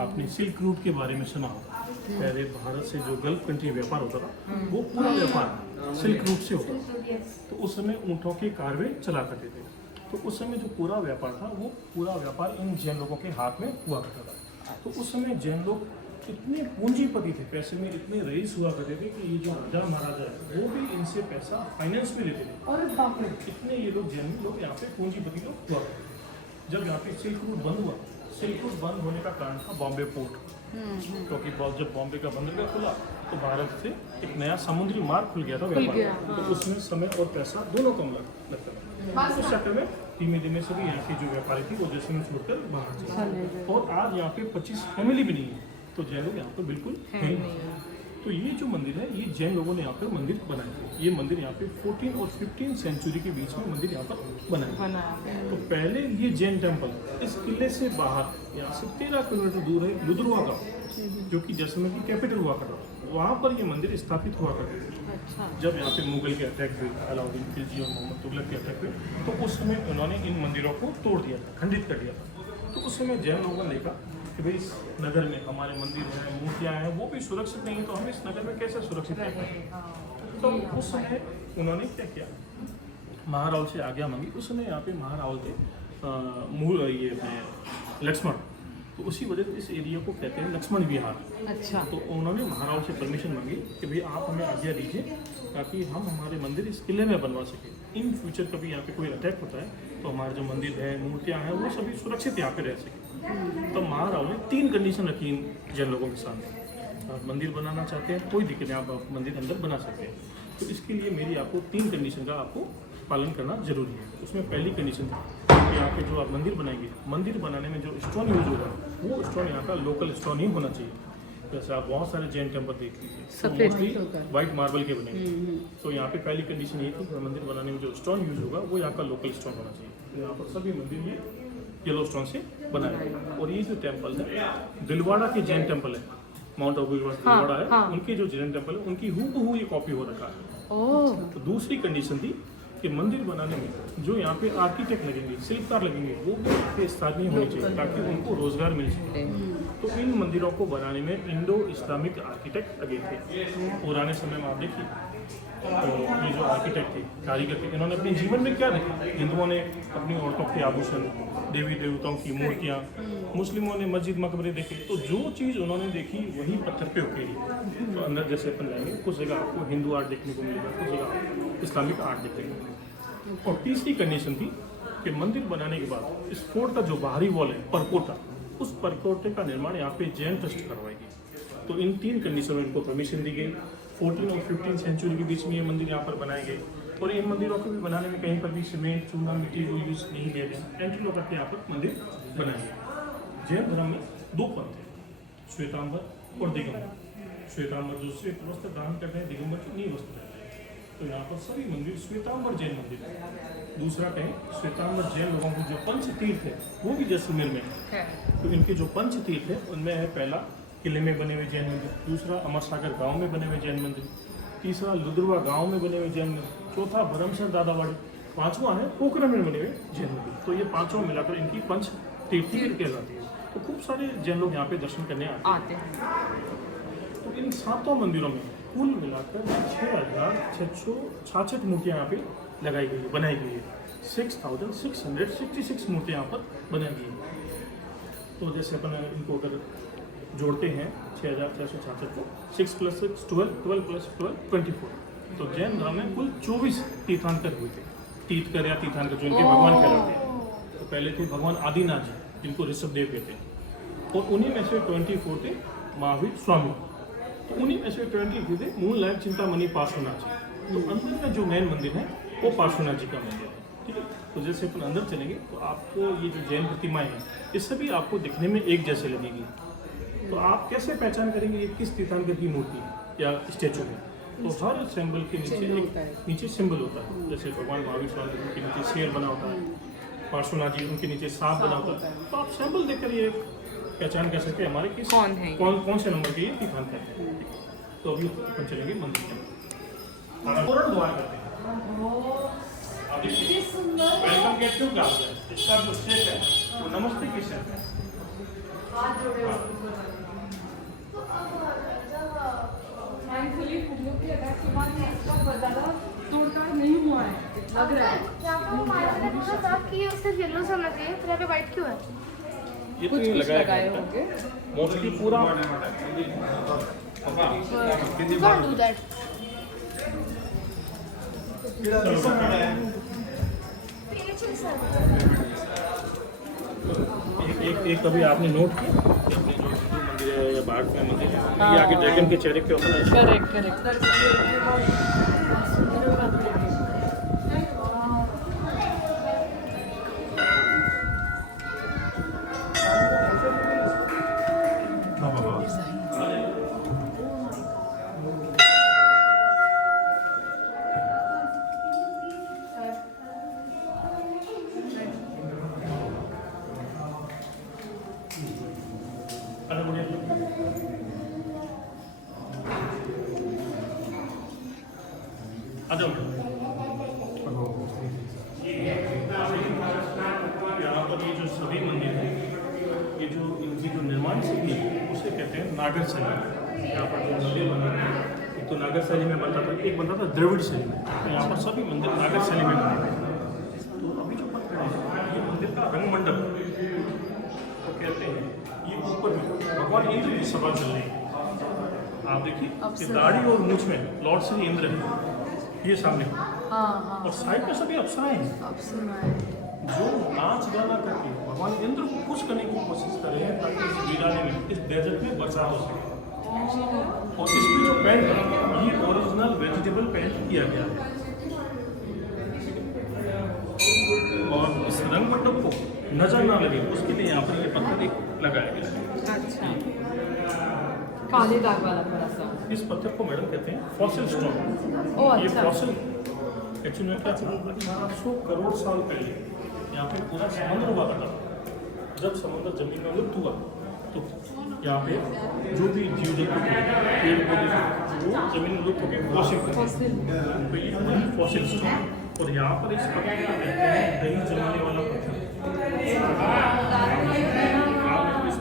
आपने silk route के बारे में सुना होगा। पहले भारत से जो गल्फ कंट्री व्यापार होता था वो पूरा व्यापार सिल्क रूट से होता था। तो उस समय ऊँटों के कारवे चला करते थे। तो उस समय जो पूरा व्यापार था वो पूरा व्यापार इन जैन लोगों के हाथ में हुआ करता था। तो उस समय जैन लोग इतने पूंजीपति थे, पैसे में इतने रईस हुआ करते थे कि ये जो राजा महाराजा है वो भी इनसे पैसा फाइनेंस में लेते थे। और इतने ये लोग जैन लोग यहाँ पे पूंजीपति लोग हुआ करते थे। जब यहाँ पे सिल्क रूट बंद हुआ, सिल्क रूट बंद होने का कारण था बॉम्बे पोर्ट, क्योंकि जब बॉम्बे का बंदरगाह खुला तो भारत से एक नया समुद्री मार्ग खुल गया था व्यापार। तो उसमें समय और पैसा दोनों कम लगता था। उस चक्कर में धीमे धीमे सभी यहाँ की जो व्यापारी थी वो जैसे छोड़कर बाहर चले। और आज यहाँ पे 25 फैमिली भी नहीं है, तो जैन लोग यहाँ पर बिल्कुल है नहीं। तो ये जो मंदिर है ये जैन लोगों ने यहाँ पर मंदिर बनाए थे। ये मंदिर यहाँ पे 14 और 15 सेंचुरी के बीच में मंदिर यहाँ पर बनाया। तो पहले ये जैन टेम्पल इस किले से बाहर यहाँ से 13 किलोमीटर दूर है लुद्रवा गाँव, जो कि जैसलमेर की कैपिटल हुआ करता था। वहाँ पर ये मंदिर स्थापित हुआ करते थे। जब यहाँ पे मुगल के अटैक हुए, अलाउद्दीन खिलजी और मोहम्मद तुगलक के अटैक हुए, तो उस समय उन्होंने इन मंदिरों को तोड़ दिया था, खंडित कर दिया था। तो उस समय जैन लोगों ने देखा कि भाई इस नगर में हमारे मंदिर हैं, मूर्तियाँ हैं, वो भी सुरक्षित नहीं है, तो हम इस नगर में कैसे सुरक्षित रहेंगे। तो उस समय उन्होंने क्या किया, महारावल से आज्ञा मांगी। उस समय यहाँ पे महारावल थे ये लक्ष्मण, तो उसी वजह से इस एरिया को कहते हैं लक्ष्मण विहार। अच्छा। तो उन्होंने महाराव से परमिशन मांगी कि भाई आप हमें आज्ञा दीजिए ताकि हम हमारे मंदिर इस किले में बनवा सकें। इन फ्यूचर कभी यहाँ पे कोई अटैक होता है तो हमारे जो मंदिर है, मूर्तियाँ हैं, वो सभी सुरक्षित यहाँ पे रह सकें। तो महाराव ने 3 कंडीशन रखी इन जैन लोगों के सामने। आप मंदिर बनाना चाहते हैं, कोई दिक्कत नहीं, आप मंदिर अंदर बना सकते हैं। तो इसके लिए मेरी आपको 3 कंडीशन का आपको पालन करना जरूरी है। उसमें पहली कंडीशन था कि यहाँ पे जो आप मंदिर बनाएंगे, मंदिर बनाने में जो स्टोन यूज होगा वो स्टोन यहाँ का लोकल स्टोन ही होना चाहिए। जैसे आप बहुत सारे जैन टेम्पल देख लीजिए, मोस्टली वाइट मार्बल के बनेंगे। तो यहाँ पे पहली कंडीशन ये थी कि मंदिर बनाने में जो स्टोन यूज होगा वो यहाँ का लोकल स्टोन होना चाहिए। तो यहाँ पर सभी मंदिर ये येलो स्टोन से बनाए। और ये जो टेम्पल है दिलवाड़ा के जैन टेम्पल है, माउंट आबू के पास दिलवाड़ा है, उनके जो जैन टेम्पल है उनकी हूबहू ये कॉपी हो रखा है। तो दूसरी कंडीशन थी कि मंदिर बनाने में जो यहाँ पे आर्किटेक्ट लगेंगे, शिल्पकार लगेंगे, वो भी यहाँ पे स्थानीय होने चाहिए ताकि उनको रोजगार मिल सके। तो इन मंदिरों को बनाने में इंडो इस्लामिक आर्किटेक्ट लगे थे। पुराने समय में आप देखिए तो ये जो आर्किटेक्ट थे, कारीगर थे, इन्होंने अपने जीवन में क्या देखा। हिंदुओं ने अपनी औरतों के आभूषण, देवी देवताओं की मूर्तियाँ, मुस्लिमों ने मस्जिद मकबरे देखे। तो जो चीज़ उन्होंने देखी वही पत्थर पे उकेरी। तो अंदर जैसे अपन जाएंगे कुछ जगह आपको हिंदू आर्ट देखने को मिलेगा, कुछ जगह इस्लामिक आर्ट देखने को मिलेगा। और तीसरी कंडीशन थी कि मंदिर बनाने के बाद इस फोर्ट का जो बाहरी वॉल है परकोटा, उस परकोटे का निर्माण यहाँ पे जैन ट्रस्ट करवाएगी। तो इन 3 कंडीशन में इनको परमिशन दी गई। 14 और 15 सेंचुरी के बीच में ये मंदिर यहाँ पर बनाए गए। और इन मंदिरों को भी बनाने में कहीं पर भी सीमेंट, चूना, मिट्टी को यूज नहीं किया गया। एंट्री लोग करके यहाँ पर मंदिर बनाए गए। जैन धर्म में 2 पंथ है, श्वेतांबर और दिगंबर। श्वेतांबर जो श्वेत वस्त्र धारण करते हैं, दिगंबर जो नील वस्त्र रहते हैं। तो यहाँ पर सभी मंदिर श्वेतांबर जैन मंदिर है। दूसरा कहें श्वेतांबर जैन लोगों को जो पंच तीर्थ है वो भी जैसलमेर में है। तो इनके जो पंच तीर्थ है उनमें है पहला किले में बने हुए जैन मंदिर, दूसरा अमर सागर गाँव में बने हुए जैन मंदिर, तीसरा लुद्रवा गाँव में बने हुए जैन मंदिर, चौथा भरमसर दादावाड़ी, 5वां है पोखरण में बने हुए जैन मंदिर। तो ये 5 मिलाकर इनकी पंच तीर्थी कहलाती है। तो खूब सारे जैन लोग यहाँ पे दर्शन करने आते हैं। तो इन 7 मंदिरों में कुल मिलाकर 6,666 मूर्तियाँ यहाँ पे लगाई गई है, बनाई गई है। 6,666 मूर्तियाँ यहाँ पर बनाई गई है। तो जैसे अपन इनको अगर जोड़ते हैं 6,666 को, 6 + 6 12, 12 + 12 24। तो जैन धर्म में कुल 24 तीर्थंकर हुए थे। तीर्थकर या तीर्थंकर जो इनके भगवान कहलाते हैं। तो पहले थे भगवान आदिनाथ जी, जिनको ऋषभदेव कहते हैं, और उन्हीं में से 24 थे महावीर स्वामी। तो उन्हीं में से 23 थे मूलनायक चिंतामणि पार्श्वनाथ जी। तो अंदर का जो मेन मंदिर है वो पार्श्वनाथ जी का मंदिर है। ठीक है। तो जैसे अपन अंदर चलेंगे तो आपको ये जो जैन प्रतिमाएं हैं ये सभी आपको दिखने में एक जैसे लगेगी। तो आप कैसे पहचान करेंगे ये किस तीर्थंकर की मूर्ति है या स्टैचू है। तो हर सिंबल के नीचे सिंबल होता है। जैसे भगवान महावीर स्वामी के नीचे शेर बना होता है, पार्श्वनाथ जी उनके नीचे सांप बना होता है। तो आप सिंबल देखकर ये पहचान कर सकते हैं हमारे किस कौन से नंबर के ये तीर्थंकर है। तो अभी अपन चलेंगे मंदिर में, पूर्ण द्वार करते हैं। वेलकम गेट टू क्लास है, इसका जो स्टेप है वो नमस्ते की स्टेप है। थैंकफुली फूलों के अटैक के बाद इसका ज़्यादा तोड़ताड़ नहीं हुआ है लग रहा है। यहाँ पर वो मार्केट ने बोला था कि ये सिर्फ येलो से होना चाहिए, फिर यहाँ पे व्हाइट क्यों है? ये कुछ कुछ लगाए होंगे। मोस्टली पूरा You can't do that. एक कभी आपने नोट किया कि अपने जो हिंदू मंदिर है या बाहर का मंदिर है ये आगे ड्रैगन के चेहरे के ऊपर है। Correct correct. यहाँ पर ये जो सभी मंदिर हैं ये जो इनकी जो निर्माण शैली है उसे कहते हैं नागर शैली। यहाँ पर जो मंदिर बने हैं एक तो नागर शैली में बनता था, एक बनता था द्रविड़ शैली में। तो यहाँ पर सभी मंदिर नागर शैली में बने हैं। तो अभी जो पत्थर है ये मंदिर का रंग मंडप तो कहते हैं। ये ऊपर में भगवान इंद्र की सभा चल रही है। आप देखिए कि दाढ़ी और मूछ में लॉर्ड श्री इंद्र है, ये सामने और साइड में सभी अप्सराएं हैं जो नाच गाना करके भगवान इंद्र को खुश करने की कोशिश कर रहे हैं ताकि इस वीराने में इस डेजर्ट में बचाव हो सके। और इसमें जो पेंट है ये ओरिजिनल वेजिटेबल पेंट किया गया है और इस रंग मंडप को नजर ना लगे उसके लिए यहाँ पर ये पत्थर एक लगाया गया है। अच्छा काले दाग वाला थोड़ा सा। इस पत्थर को मैडम कहते हैं फॉसिल स्टोन। ओह ये अच्छा। फॉसिल एक्चुअली में क्या था 1800 करोड़ साल पहले यहाँ पे पूरा समुद्र हुआ करता था। जब समुद्र जमीन में लुप्त हुआ तो यहाँ पे जो भी जीव जंतु थे पेड़ पौधे वो जमीन में लुप्त होकर फॉसिल थे। तो ये फॉसिल स्टोन और यहाँ पर इस पत्थर को कहते हैं दही जमाने वाला पत्थर। इस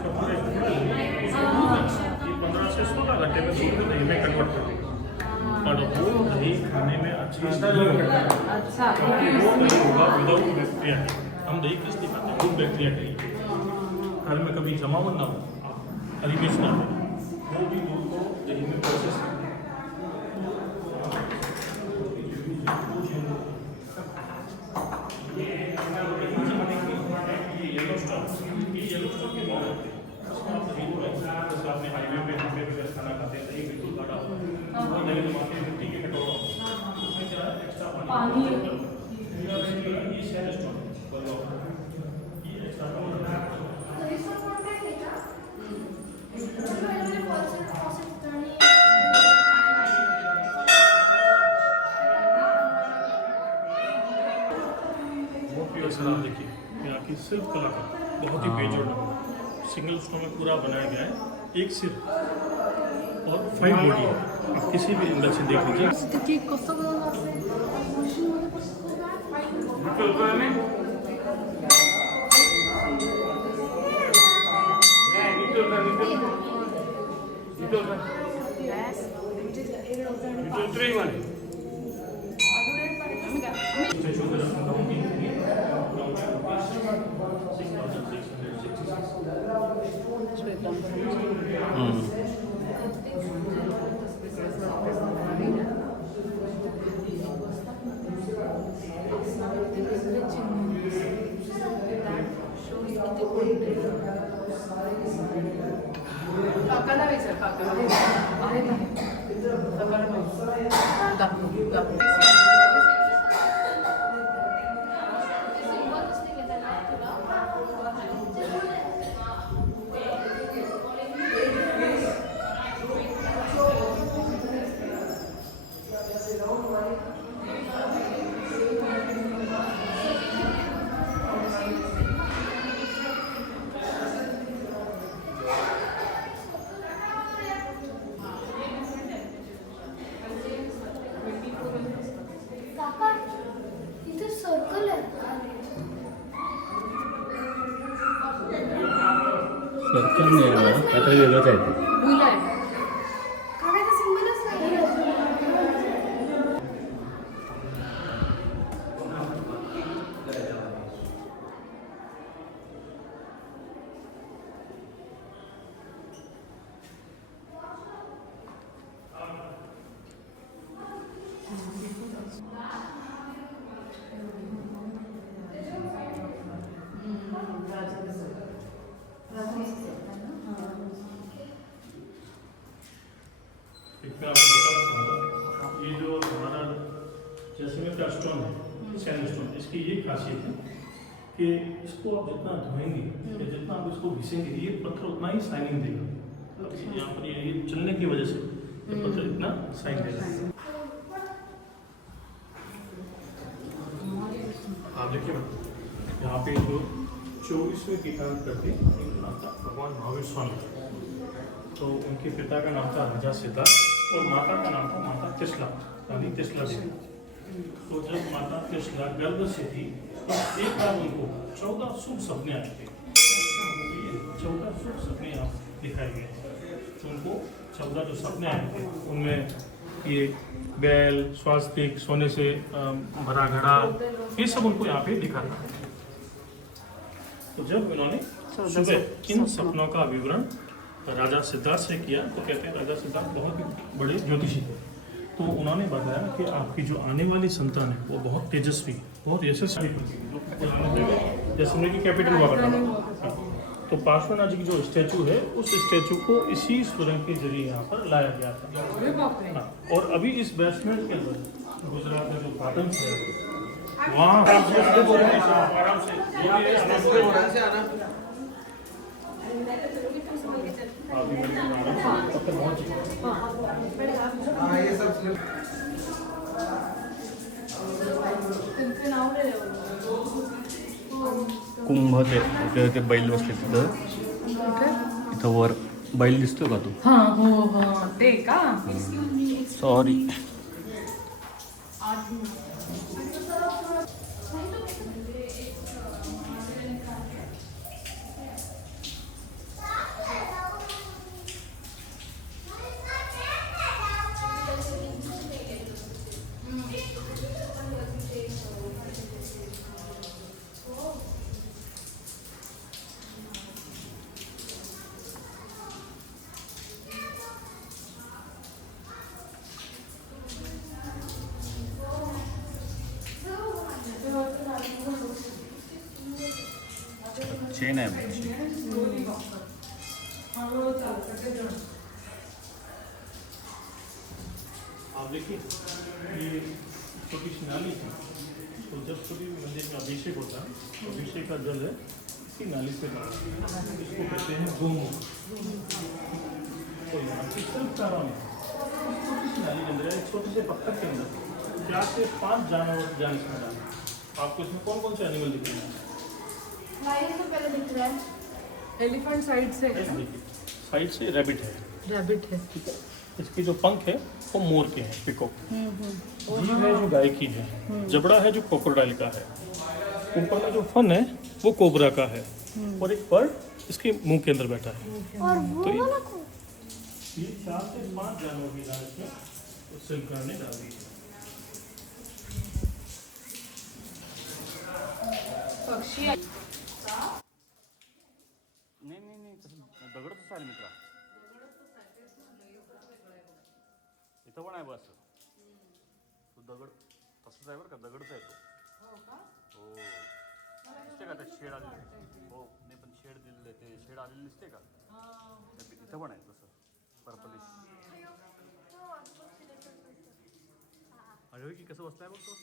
पत्थर को 15 से 16 घंटे में दूध में दही में कन्वर्ट कर देगा और वो दही खाने में अच्छी नहीं होगा। अच्छा क्योंकि वो दही होगा विदाउट बैक्टीरिया। हम दही किस लिए खाते हैं? विद बैक्टीरिया दही। घर में कभी जमावन ना हो, हरी मिर्च ना हो, वो भी दूध को दही में प्रोसेस करते हैं। ये येलो स्टोन की मॉल होती है। उसको आप दही में जैसे आपने हाईवे पे खाना खाते हैं दही बिल्कुल काटा हुआ वो दही जमाते हैं मिट्टी के कटोरों में। उसमें क्या है एक्स्ट्रा पानी ये शेल स्टोन ये एक्स्ट्रा पानी सर आप देखिए यहाँ की शिल्प कला का बहुत ही बेजोड़ सिंगल स्टोन में पूरा बनाया गया है। एक सिर और 5 बॉडी है। आप किसी भी एंगल से देख लीजिए। काकाला विचार काकाला आहे ना काहीतरी वेगळंच आहे ते. फुल आहे काकाचा सिंबलच नाही. इसमें आपको बताना चाहूँगा ये जो हमारा जैसलमेर का स्टोन है सैंडस्टोन, इसकी ये खासियत है कि इसको आप जितना धोएंगे या जितना आप इसको घिसेंगे ये पत्थर उतना ही शाइनिंग देगा। अब यहाँ पर ये चलने की वजह से ये पत्थर इतना शाइन देगा। आप देखिए यहाँ पे जो 24वें तीर्थंकर करके उनका नाम था भगवान महावीर स्वामी, तो उनके पिता का नाम था राजा सिद्धार्थ और माता का नाम था माता तिस्ला, रानी तिस्ला देवी। तो जब माता तिस्ला गर्भ से थी तो एक बार उनको 14 शुभ सपने आए थे। 14 शुभ सपने यहाँ दिखाए गए हैं। तो उनको 14 जो सपने आए थे उनमें ये बैल, स्वास्तिक, सोने से भरा घड़ा, ये सब उनको यहाँ पे दिखा था। तो जब इन्होंने सुबह इन सपनों का विवरण राजा सिद्धार्थ से किया तो कहते हैं राजा सिद्धार्थ बहुत ही बड़े ज्योतिषी थे, तो उन्होंने बताया कि आपकी जो आने वाली संतान है वो बहुत तेजस्वी, बहुत यशस्वी होगी। जैसलमेर की कैपिटल हुआ करता था। तो पार्श्वनाथ जी की जो स्टैचू है उस स्टैचू को इसी सुरंग के जरिए यहाँ पर लाया गया था। अरे बाप रे। हाँ, और अभी इस बेसमेंट के अंदर गुजरात में जो गार्डन है वहाँ आराम से त्यांचं नाव नाही लिहिलं. कुंभ ते बैल बसले तिथं. इथं वर बैल दिसतो का तू? हां हो हो ते का सॉरी. चेन आहे बघ. आप देखिए ये छोटी सी नाली थी, तो जब कभी मंदिर का अभिषेक होता है तो अभिषेक का जल है इसी नाली से जाता है, इसको कहते हैं गोमुख। तो यहाँ से सिर्फ चारों में छोटी सी नाली के अंदर एक छोटे से पत्थर के अंदर 4 से 5 जानवर जान इसमें डाले। आपको इसमें कौन कौन से एनिमल दिख रहे हैं? लाइन तो पहले दिख रहा है. एलिफंट साइड से साइड से रैबिट है, रैबिट है. ठीक है। इसके जो पंख है वो मोर के हैं, पिकॉक। जीभ है जो गाय की है, जबड़ा है जो क्रोकोडाइल का है, ऊपर का जो फन है वो कोबरा का है, और एक बर्ड इसके मुंह के अंदर बैठा है। और वो तो वाला को ये 4 से 5 जानवर की जान इसमें सिल्कगार्ड ने डाल दी है। पक्षी नाही तसं दगडच आहे मित्रा. इथं पण आहे बस. तो दगड तसंच आहे बरं का, दगडच आहे तो. हो दिसते का त्या शेड आलेलं? हो नाही पण शेड दिलेलं आहे, ते शेड आलेलं दिसते का? इथं पण आहे तसं पर्पलिश. अरे की कसं बसलाय बघ तो.